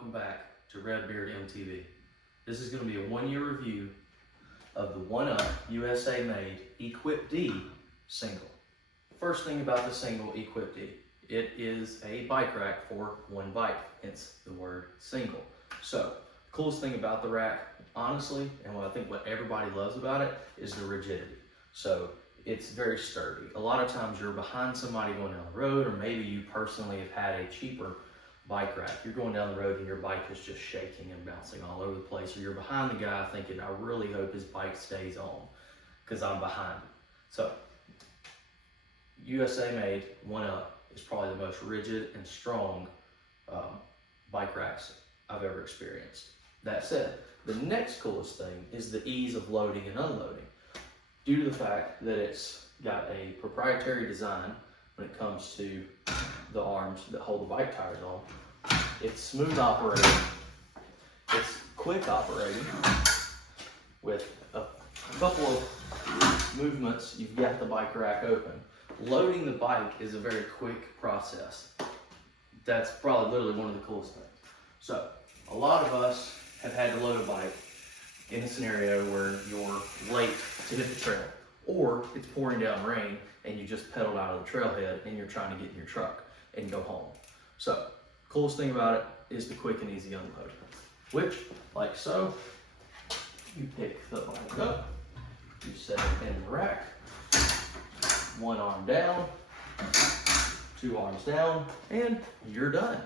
welcome back to Redbeard MTV. This is going to be a one-year review of the 1UP USA made Equip D single. First thing about the single Equip D, it is a bike rack for one bike, hence the word single. So, coolest thing about the rack, honestly, and what everybody loves about it, is the rigidity. So, it's very sturdy. A lot of times you're behind somebody going down the road, or maybe you personally have had a cheaper bike rack. You're going down the road and your bike is just shaking and bouncing all over the place, or you're behind the guy thinking, I really hope his bike stays on because I'm behind him. So, USA made 1UP is probably the most rigid and strong bike racks I've ever experienced. That said, the next coolest thing is the ease of loading and unloading. Due to the fact that it's got a proprietary design when it comes to the arms that hold the bike tires on, it's smooth operating, it's quick operating. With a couple of movements, you've got the bike rack open. Loading the bike is a very quick process. That's probably literally one of the coolest things. So, a lot of us have had to load a bike in a scenario where you're late to hit the trail, or it's pouring down rain and you just pedaled out of the trailhead and you're trying to get in your truck and go home. So, coolest thing about it is the quick and easy unload, which, like so, you pick the bike up, you set it in the rack, one arm down, two arms down, and you're done.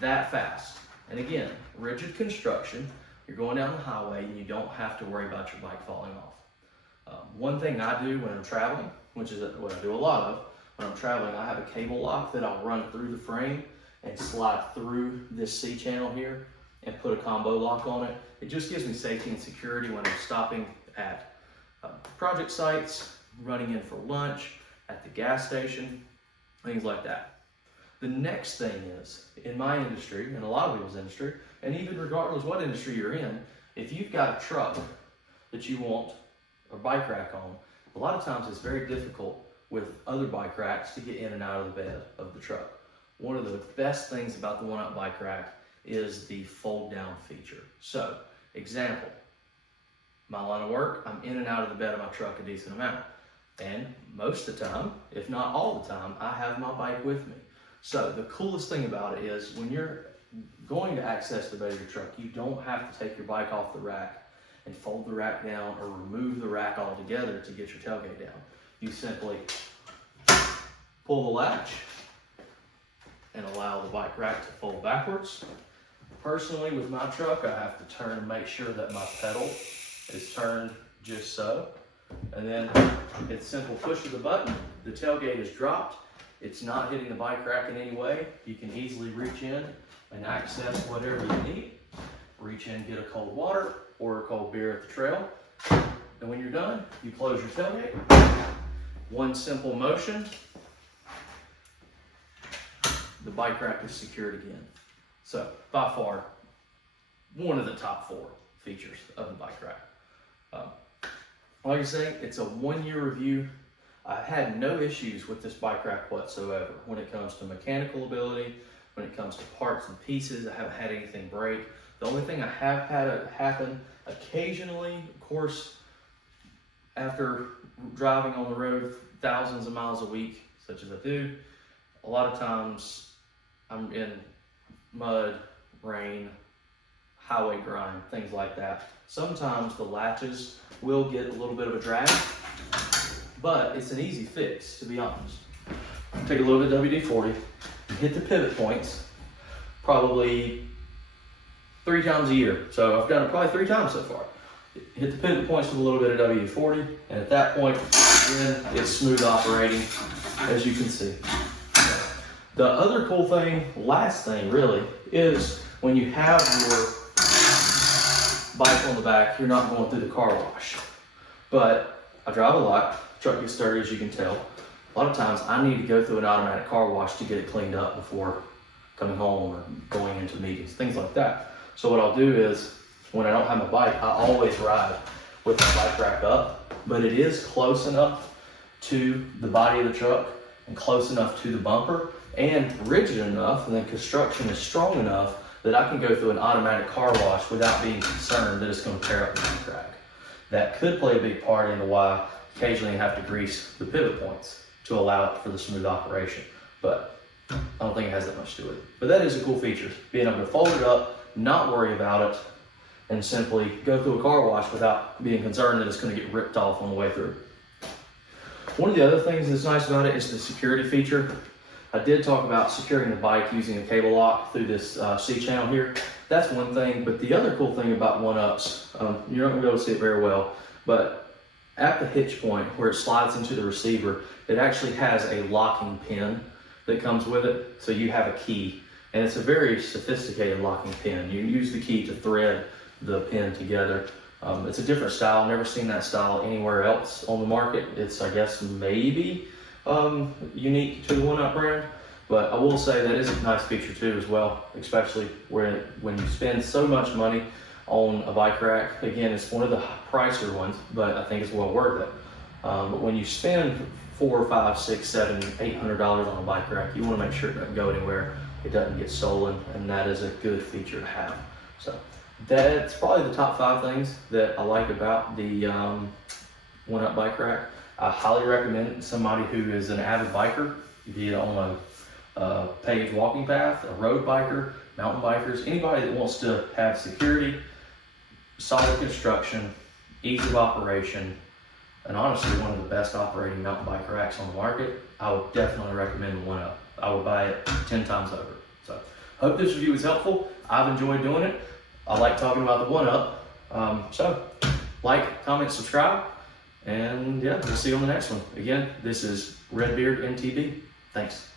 That fast. And again, rigid construction, you're going down the highway and you don't have to worry about your bike falling off. One thing I do when I'm traveling, which is what I do a lot of, when I'm traveling, I have a cable lock that I'll run through the frame and slide through this C channel here and put a combo lock on it. It just gives me safety and security when I'm stopping at project sites, running in for lunch, at the gas station, things like that. The next thing is, in my industry, and a lot of people's industry, and even regardless what industry you're in, if you've got a truck that you want a bike rack on, a lot of times it's very difficult with other bike racks to get in and out of the bed of the truck. One of the best things about the 1UP bike rack is the fold down feature. So, example, my line of work, I'm in and out of the bed of my truck a decent amount. And most of the time, if not all the time, I have my bike with me. So the coolest thing about it is when you're going to access the bed of your truck, you don't have to take your bike off the rack and fold the rack down or remove the rack altogether to get your tailgate down. You simply pull the latch and allow the bike rack to fold backwards. Personally, with my truck, I have to turn and make sure that my pedal is turned just so. And then it's simple push of the button, the tailgate is dropped, it's not hitting the bike rack in any way. You can easily reach in and access whatever you need. Reach in, get a cold water or a cold beer at the trail. And when you're done, you close your tailgate. One simple motion, the bike rack is secured again. So, by far, one of the top 4 features of the bike rack. Like I say, it's a one-year review. I had no issues with this bike rack whatsoever when it comes to mechanical ability, when it comes to parts and pieces. I haven't had anything break. The only thing I have had happen occasionally, of course, after driving on the road thousands of miles a week, such as I do, a lot of times I'm in mud, rain, highway grind, things like that. Sometimes the latches will get a little bit of a drag, but it's an easy fix, to be honest. Take a little bit of WD-40, hit the pivot points probably 3 times a year. So I've done it probably 3 times so far. Hit the pivot points with a little bit of WD-40, and at that point, then it's smooth operating, as you can see. The other cool thing, last thing really, is when you have your bike on the back, you're not going through the car wash. But I drive a lot, truck gets dirty as you can tell. A lot of times I need to go through an automatic car wash to get it cleaned up before coming home or going into meetings, things like that. So what I'll do is, when I don't have my bike, I always ride with my bike rack up, but it is close enough to the body of the truck and close enough to the bumper and rigid enough, and the construction is strong enough that I can go through an automatic car wash without being concerned that it's going to tear up the bike rack. That could play a big part into why occasionally you have to grease the pivot points to allow it for the smooth operation. But I don't think it has that much to it. But that is a cool feature, being able to fold it up, not worry about it, and simply go through a car wash without being concerned that it's going to get ripped off on the way through. One of the other things that's nice about it is the security feature. I did talk about securing the bike using a cable lock through this C-channel here. That's one thing, but the other cool thing about 1-Ups, you're not going to be able to see it very well, but at the hitch point where it slides into the receiver, it actually has a locking pin that comes with it, so you have a key, and it's a very sophisticated locking pin. You use the key to thread the pin together. It's a different style. I've never seen that style anywhere else on the market. It's, I guess, maybe unique to the 1-Up brand, but I will say that is a nice feature too as well, especially when you spend so much money on a bike rack. Again, it's one of the pricier ones, but I think it's well worth it. But when you spend $400, $500, $600, $700, $800 on a bike rack, you want to make sure it doesn't go anywhere, it doesn't get stolen, and that is a good feature to have. So that's probably the top 5 things that I like about the 1-Up bike rack. I highly recommend it to somebody who is an avid biker, be it on a paved walking path, a road biker, mountain bikers, anybody that wants to have security, solid construction, ease of operation, and honestly one of the best operating mountain bike racks on the market. I would definitely recommend the 1-Up. I would buy it 10 times over. So hope this review was helpful. I've enjoyed doing it. I like talking about the 1-Up. So like, comment, subscribe, and yeah, we'll see you on the next one. Again, this is Redbeard MTB. Thanks.